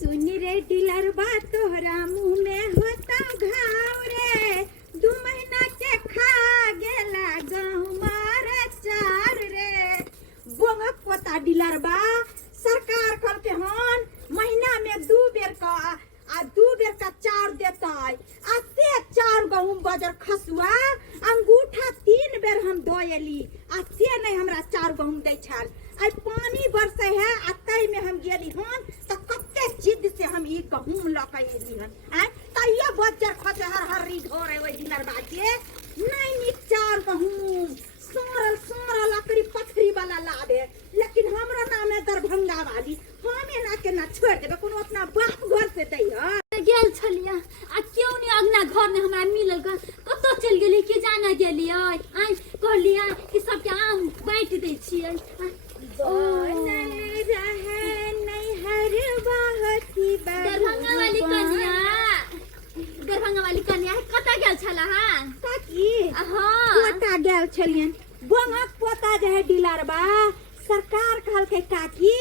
सुन रे डिलरबा तोहरा मुँह में होता घाव रे 2 महीना के खा गेला गहुमार चार रे बोंगक पोता डिलरबा सरकार कल के हन महीना में 2 बेर का आ 2 बेर का चार देता है आ से 4 गहूम बजर खसुआ अंगूठा 3 बेर हम दोयली आ से नहीं हमरा 4 गहूम दै छल आई पानी बरसे है आ तई में हम गेली हन त कते जिद से हम ई गहूम ल के एली हन आ तइया बजर खसे हर री ढोरे ओइ दिनर बाके नहीं नी 4 गहूम सोरल लकड़ी पथरी वाला लादे लेकिन हमरा नाम है दरभंगा वाली हमें ना के ना छोड़ देबे कोनो अपना बाप घर से दै ह गेल छलिया आ क्यों नहीं अगना घर में हमरा मिलल कतो चल गेली के जाना गेलियै आई कहलिया कि सब के आम बांट दै छियै नहीं रहे नहीं हर बाहती दरभंगा वाली कन्या कता गेल छला हां काकी हां पोता गेल छलियन बंगक पोता जे है डिलरबा सरकार कहल के काकी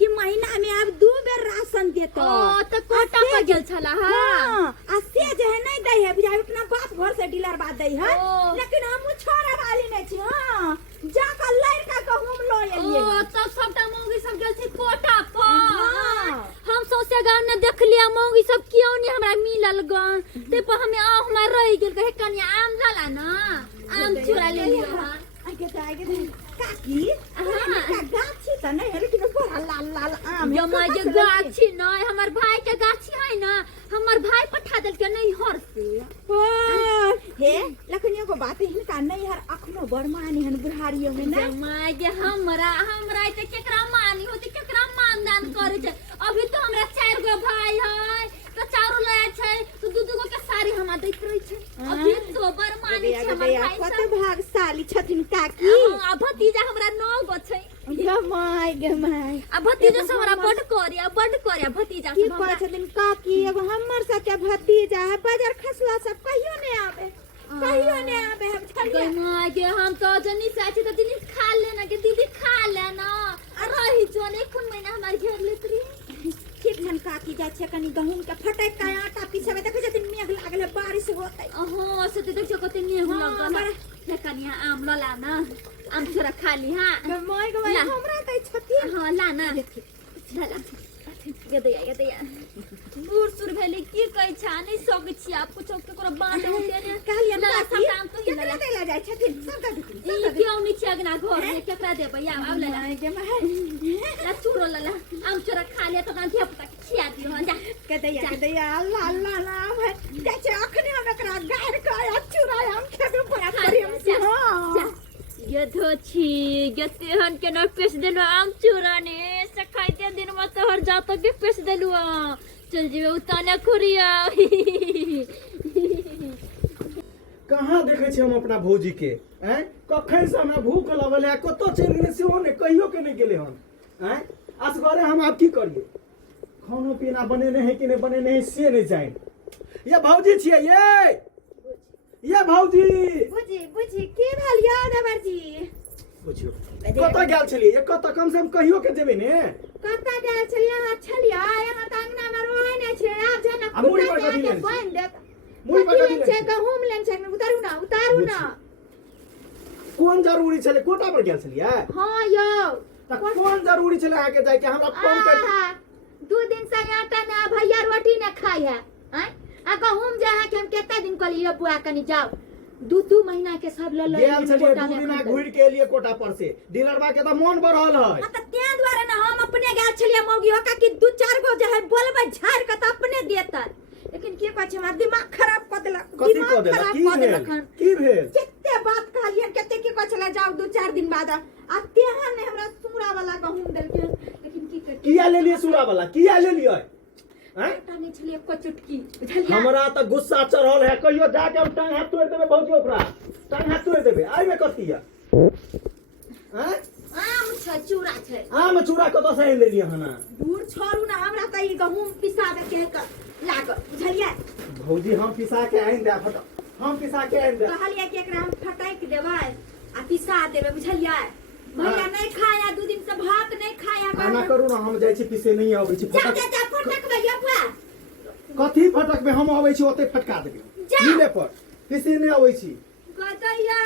कि महीना में अब 2 बेर राशन देतो त कोटा पर गेल छला हां आ से जे है नहीं दै है बुझाई अपना बाप घर से डीलर बात दै है लेकिन हम छोड़े वाली नहीं छी हां जाकर लड़का को हम लो एलिए तब सबटा मौगी सब गेल छै कोटा पर हम सोचे गांव ने देख लिया मौगी सब क्यों नहीं हमरा मिलल गन ते पर हमें आ हमरा रह गेल कहे कन्या आम जाला ना आम चुरा ले लियो आगे काकी का गाछी त नहीं है लेकिन बड़ा लाल आम जमा जे गाछी नहीं हमर भाई के गाछी है ना हमर भाई पठा देल के नहीं हर से हे लेकिन एगो बात हिनका नहीं हर अखनो बरमानी हन बुढ़ारियो में ना जमा जे हमरा ते केकरा मानी होती केकरा मानदान करे छै अभी तो हमरा 4 गो भाई है तो चारो लाया छै तो दू गो के साड़ी हमरा दैत रही छै अभी तो बरमानी छै हमर भाई कते भागशाली छथिन काकी हां भतीजा हमरा 9 गो छै गमाई आ भतीजा से हमरा बड करे भतीजा की कहै छथिन काकी एगो हमर सबके भतीजा है बाजार खसुआ सब कहियो नहीं आवे हम छलिए गमाई के हम तो जनी साची तो दिनी खा लेना के दीदी खा लेना आ रही जोने कोन महीना हमार घेर लेत रही ठीक हन काकी जा छै कनी गहूम के फटक के आटा पीछे में देखै छथिन मेघ लागले बारिश होतै हां से तो देखो कते मेघ लागल है कनिया आम लला ना आम थोड़ा खा ली हां गमाई हमरा दै छथिन हां ला ना ला गदैया बूढ़ सुर भेली की कहै छा नहीं सकै छी आप कुछ केकरो बात होते कहलिए ना सब काम तो केकरा देला जाय छथिन सबका ई क्यों नहीं छगना घर में केकरा देबै आब ला ला चूरो ला आम चोरा खा ले तो गांधी पता खिया दियो जा गदैया अल्लाह जाचे अखने हम एकरा गाड़ के चूरा हम खेबे बड़ा करी हम ये धोछी गतेहन के न पेश देलो आम चूरा ने सखाइते दिन में तोहर जातो के पेश देलु चल जीवे उताने खुरिया कहाँ देखे छे हम अपना भौजी के हैं कखन से हमरा भूख लगल है कतो चल गेले से ओने कहियो के नहीं गेले हम हैं असगरे हम आप की करिए खानो पीना बने नहीं कि नहीं बने नहीं से नहीं जाए ये भौजी छिए ये भौजी बुझी की भेल याद अबरजी बुझियो कतो गेल छलिए ये कतो कम से कम कहियो के जेबे ने कता गेल छलिए यहाँ त अंगना में रोय नै छै आब जना मुड़ी पर कथि लेन बन देत मुड़ी पर कथि छै गहूम लेन छै उतारू ना कोन जरूरी छले कोटा पर गेल छलिए हां यौ त कोन जरूरी छले आके जाय के हमरा फोन कर 2 दिन से आटा ना भैया रोटी ना खाय है आ गहूम जे है कि हम केते दिन कहलिए बुआ कनी जाओ 2 महीना के सब ल गेल छलिए 2 दिन घुर के लिए कोटा पर से डीलरबा के त मन बढ़ल है त ते द्वारा ना हम अपने गेल छलिए मौगी हो का कि 2-4 गो जे है बोलबे झाड़ के त अपने देता लेकिन के कहै छै हमरा दिमाग खराब क देलक की भेल केते बात कहलिए केते के कहै छला जाओ 2-4 दिन बाद आ तेहन ने हमरा सूरा वाला गहूम देल के लेकिन की कर किया ले लिए सूरा वाला किया ले लिए हैं टाने छलिए को चुटकी हमरा त गुस्सा चढ़ल है कहियो जाके हम टांग हाथ तोड़ देबे भौजी ओकरा टांग हाथ तोड़ देबे आइबे कतिया हैं आम छ चूड़ा छै आम चूड़ा कतो से ले लिए हना दूर छोड़ू ना हमरा त ई गहूम पिसाबे के लाग बुझलिए भौजी हम पिसा के आइन दे फट हम पिसा के आइन दे कहलिए कि एकरा हम फटाक देबै आ पिसा देबै बुझलिए भैया नहीं खाया 2 दिन से भात नहीं खाया खाना करू ना हम जाय छी पिसे नहीं आबै छी जा फटक भैया कथी फटक में हम आबै छी ओते फटका देबै जा। मिले पर किसी ने आबै छी गदैया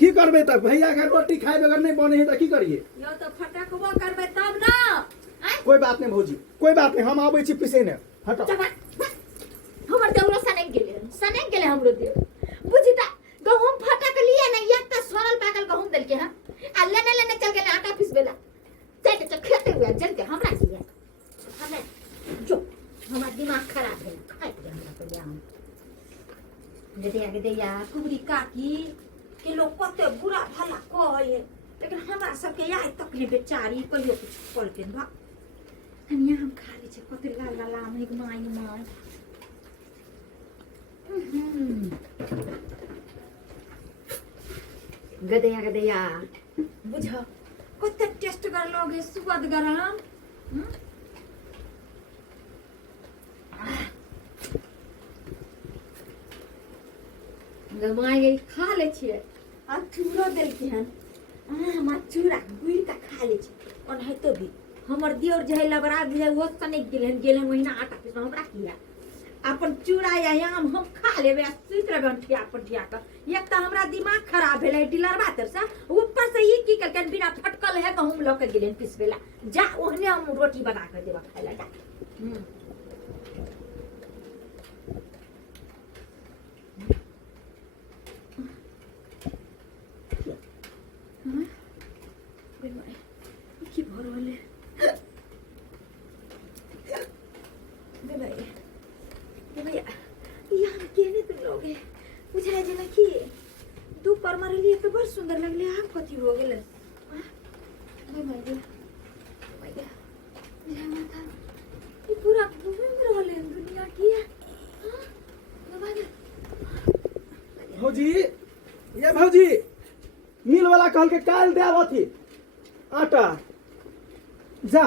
की करबै त भैया के रोटी खाए बगैर नहीं बने है त की करिए यो तो फटकबो करबै तब ना कोई बात नहीं भौजी कोई बात नहीं हम आबै छी पिसे ने हटो हमर देउरो सनेक गेले हमरो देउ बुझी त गहूम फटक लिए ना एक त सोनल पाकल गहूम देल के हां आ लेने चल गेले आटा पिसबेला चल खेते हुए चल के हमरा की है हमें जो हमारा दिमाग खराब है खाए के हमरा तो जाम गदे कुबरी काकी के लोग कते बुरा भला कहे लेकिन हमरा सबके यही तकलीफ बेचारी कहियो कुछ करके बा हम यहाँ हम खा ली छे कते ला हम एक माई गदया बुझ कते टेस्ट कर लोगे स्वाद गरम गमाई खा ले छिए आ चूड़ा देल के हन हम चूड़ा गुड़ का खा ले छी और है तो भी हमर दियोर जे है लबरा जे वो सने गेलन महीना आटा पिस हमरा किया अपन चूड़ा या आम हम खा लेबे सुत रह गंठिया पटिया का एक त हमरा दिमाग खराब भेलै डीलर बातर से ऊपर से ई की करके बिना फटकल है गहूम ल के गेलन पिसबेला जा ओहने हम रोटी बना के देबा खाइला जा की भरले भैया यहाँ केने तुम लोग बुझाए जना कि दू पर मारलिए तो बड़ सुंदर लगले आप कथी हो गेल ये पूरा घूम रहले दुनिया की भौजी ये भौजी मिल वाला कहल के काल देब अथी आटा जा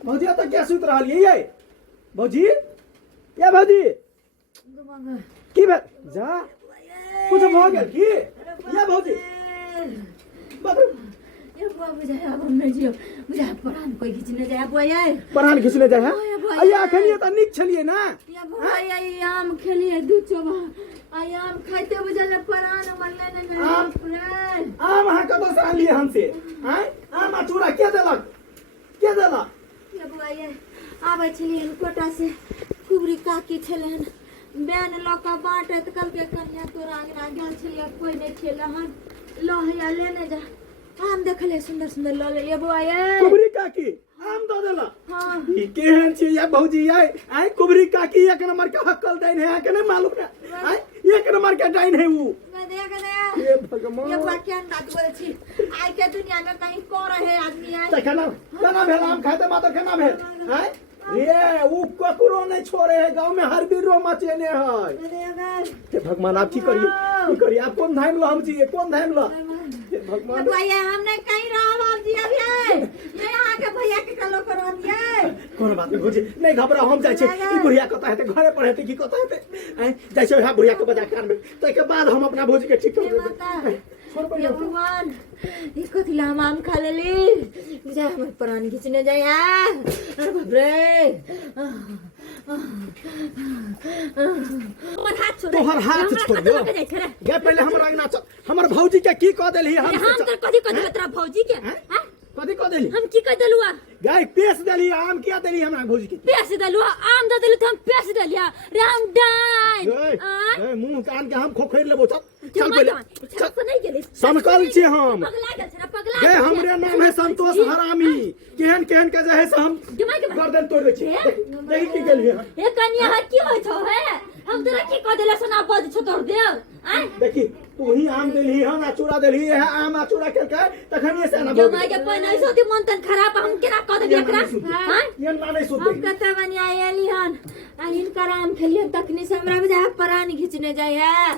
भौजी तो क्या सुत रहल ये भौजी ये भौजी की भेल जा कुछ भ गेल की ये भौजी ये बुआ बुझाए अब हम नहीं जियो बुझाए परान कोई खिचने जाए बुआ ये परान खिचने जाए है अया खलिए त निक छलिए ना ये बुआ ये आम खेलिए दूध चोबा आई आम खाते बुझले परान मरले ने आम हां कतो से आनलिए हमसे हैं आम चूड़ा के देलक ये बुआ ये आबै छलिए कोटा से कुबरी काकी छलन बेन लका बाटत कल के कन्या तोरा आगना गेल छलिए कोई नहीं खेलहन लोहिया लेने जा आम देखले सुंदर सुंदर ल ले बुआ ये कुबरी काकी आम दो देला हां ई केहन छी या भौजी आई कुबरी काकी एक नंबर के हक्कल दैन है के नहीं मालूम है आई एक नंबर के डाइन है वो गदया ये भगवान ये बुआ क्या बात बोले छी आई के दुनिया में कहीं को रहे आदमी आई त खाना भेल आम खाते मात्र खाना भेल आई ये वो ककरो नहीं छोड़े है गांव में हर बीरो मचेने है गदया भगवान आप की करिए आप कौन धाम लो हम चाहिए कौन धाम लो भगवान भैया हमने कहीं रहा बाप जी अभी ये यहाँ के भैया के कलो करा दिए कोनो बात नहीं भौजी नहीं घबराओ हम जाय छै ई बुढ़िया कत हेते घरे पर हेते की कत हेते जाय छै हा बुढ़िया के बजा कान में तै के बाद हम अपना भौजी के ठीक कर देबै ये भगवान ये कथी ला आम खा लेली जा हमर प्राण खींचने जाय अरे बाप रे हमर हाथ छोड़ तोहर हाथ छोड़ दो गे पहले हमर अंगना चल हमर भौजी के की कह देली हम तो कथी बतरा भौजी के कथी कह देली हम की कह देलुआ गाय पेश देली आम किया देली हमरा भौजी के पेश देलुआ आम दे देलु हम पेश देलिया राम डाइन ए मुंह कान के हम खोखैर लेबो चल पहले चल नहीं गेली समकल छी हम पगला गेल छरा पगला गे हमरे नाम है संतोष हरामी केहन केहन के जे है से हम गर्दन तोड़ दे छी देखि की गेली ए कन्या की होय छौ है हम तोरा की कह देला सुना बज छ तोड़ दे देखी तू ही आम देली है ना चूड़ा देली है आम आ चूड़ा के तखन ये से ना जो माय के पहले सोती मन तन खराब हम केना कह देबे एकरा हां ये ना नहीं सुत हम कते बनिया एली हन आ इनकर आम खेलिए तखनी से हमरा बुझा प्राण खींचने जाय है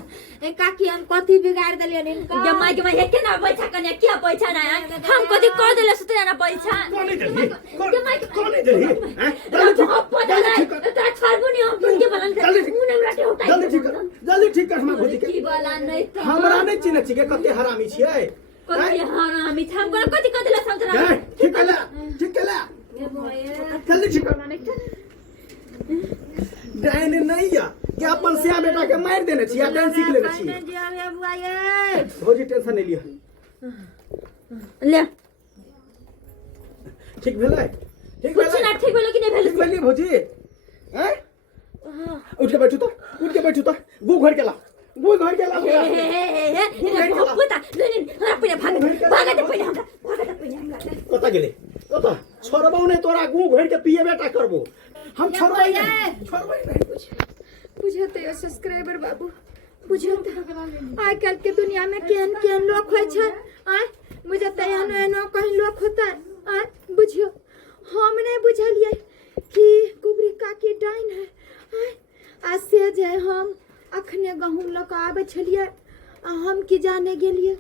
ए काकी हम कथी बिगाड़ देलिए इनका जो माय के मैं हे केना पैसा कन्या क्या पैसा ना हम कथी कह देला सुते ना पैसा कौन नहीं देली कौन नहीं देली देली हैं तो पता नहीं तेरा छाड़बो नहीं हम के बनल मुने में लाटे उठाई जल्दी ठीक कर हमरा भौजी के की वाला नहीं तो हमरा नहीं चिन्ह छी के कते हरामी छियै कथी हरामी हम को कथी कह देला संतरा ठीक केला ए भैया जल्दी ठीक कर डाइन नहीं या कि अपन सिया बेटा के मार देने छी या डाइन सीख लेने छी भौजी टेंशन नहीं लिया ले ठीक भेलै कुछ ना ठीक भेलो कि नहीं भेलो ठीक भेलिए भौजी हैं उठ के बैठू तो गु घर के ला कता गेले कता छोड़बौ नहीं तोरा गु घर के पिए बेटा करबो हम छोड़बै नहीं बुझते सब्सक्राइबर बाबू बुझते आइ काल के दुनिया में केहन केहन लोग होय छै आइ बुझते एहनो कहीं लोग होता आइ बुझियो हम नहीं बुझलिए कि कुबरी काकी डाइन है आइ आ से जे हम अखने गहूम लऽ कऽ आबै छलिए आ हम की जाने गेलिए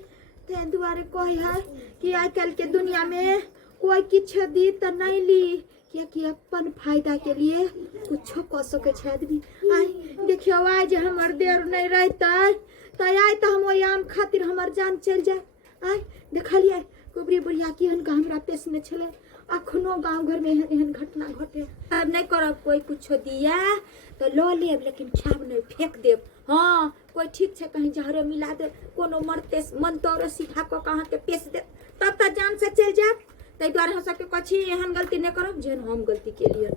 तै दुआरे कहै है कि आइ काल के दुनिया में कोई किछ दी त नहीं ली कियाकि अपन फायदा के लिए कुछो कऽ सकै छै आदमी आइ देखियो आइ जे हमर देर नहीं रहतै त आइ त हम ओइ आम खातिर हमर जान चल जाए आइ देखलिए कुबरी बुढ़िया केहन का हमरा पेश में छले अखनो गांव घर में एहन घटना घटे अब नहीं करब कोई कुछो दिया तो लो लेब लेकिन खाब नहीं फेंक देब हाँ कोई ठीक छै कहीं जहरे मिला दे कोनो मरते मन तोरो सीधा को कहाँ के पेश दे तब तक जान से चल जाब ताहि दुआरे हम सबके कछि एहन गलती नहीं करब जेहन हम गलती केलिए